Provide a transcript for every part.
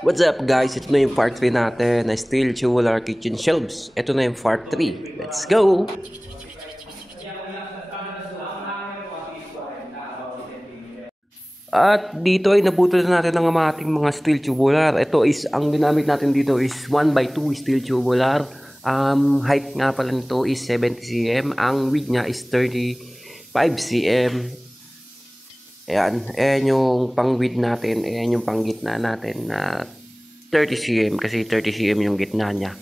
What's up guys? Ito na yung part 3 natin na steel tubular kitchen shelves. Ito na yung part 3. Let's go! At dito ay naputol na natin ang ating mga steel tubular. Ito is, ang ginamit natin dito is 1x2 steel tubular. Height nga pala nito is 70 cm. Ang width niya is 35 cm. Ayan. Ayan yung pang width natin. Ayan yung pang gitna natin na 30 cm. Kasi 30 cm yung gitna niya.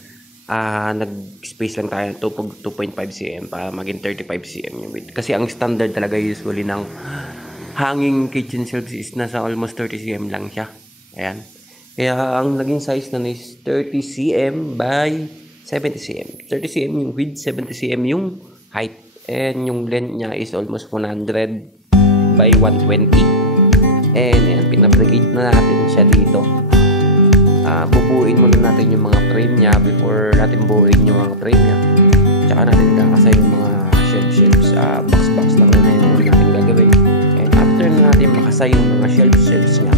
Nag-space lang tayo ng 2.5 cm para maging 35 cm yung width. Kasi ang standard talaga usually ng hanging kitchen shelves is nasa almost 30 cm lang siya. Ayan. Kaya ang naging size na is 30 cm by 70 cm. 30 cm yung width, 70 cm yung height. And yung length niya is almost 100 by 120. And ayan, pinabrigate na natin siya dito. Bubuuin muna natin yung mga frame niya before natin buuin yung mga frame niya. Tsaka natin kakasay yung mga shelves. Box lang muna yung natin gagawin. And after na natin makasay yung mga shelves niya,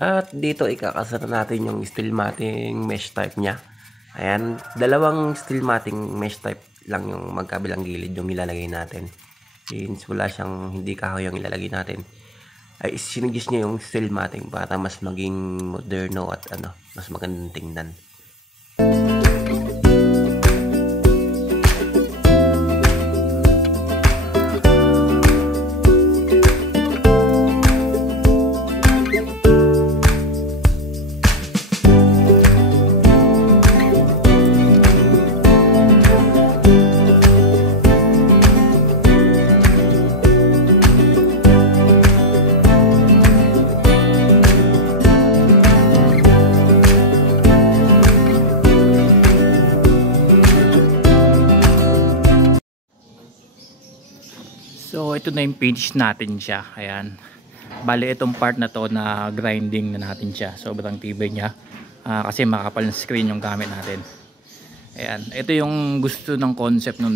at dito ikakasara natin yung steel matting mesh type niya. Ayan, dalawang steel matting mesh type lang yung magkabilang gilid yung ilalagay natin. Since wala siyang hindi kahoy yung ilalagay natin, ay sinigis niya yung steel matting para mas maging moderno at mas magandang tingnan. So ito na yung finish natin siya. Ayan. Bali itong part na to na grinding na natin siya. Sobrang tibay niya. Kasi makapal na screen yung gamit natin. Ayan. Ito yung gusto ng concept nung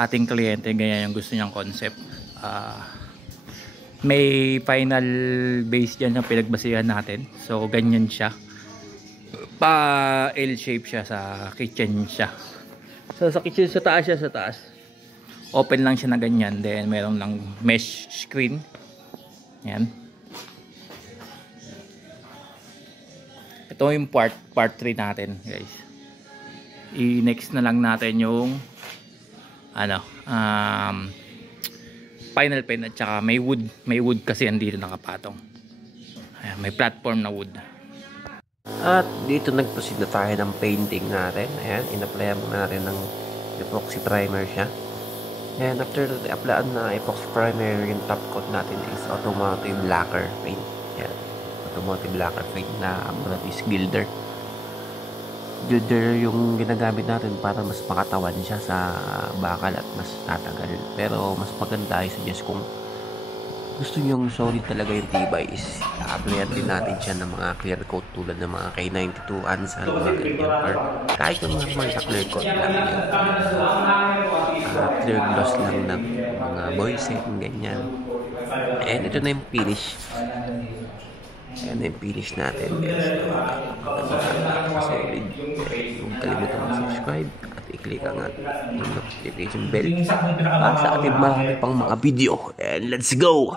ating kliyente. Ganyan yung gusto niyang concept. May final base dyan na pinagbasihan natin. So ganyan siya. Pa L-shape siya sa kitchen siya. So sa kitchen sa taas siya, sa taas. Open lang siya na ganyan, then meron lang mesh screen. Yan. Ito yung part 3 natin, guys. I-next na lang natin yung final paint at saka may wood kasi andito nakapatong. Ayan, may platform na wood. At dito nag-proceed na tayo ng painting natin. Ayan, in-applyan muna natin ng epoxy primer siya. And after i-applyan na epoxy primer, yung top coat natin is automotive lacquer paint. Ayan, automotive lacquer paint na brand is Gilder. Gilder yung ginagamit natin para mas makatawan siya sa bakal at mas tatagal. Pero mas maganda, I suggest kung gusto nyong solid talaga yung tibay is applyan din natin siya ng mga clear coat tulad ng mga K92 Ansan, mga ganyan, or kahit yung normal na clear coat lang yan, clear gloss lang ng mga boyset, ganyan. And ito na yung finish. Ayan na yung finish natin, guys. Napaka-solid. Huwag kalimutan mag-subscribe at i-click ang notification bell para sa ating marami pang mga video. And let's go!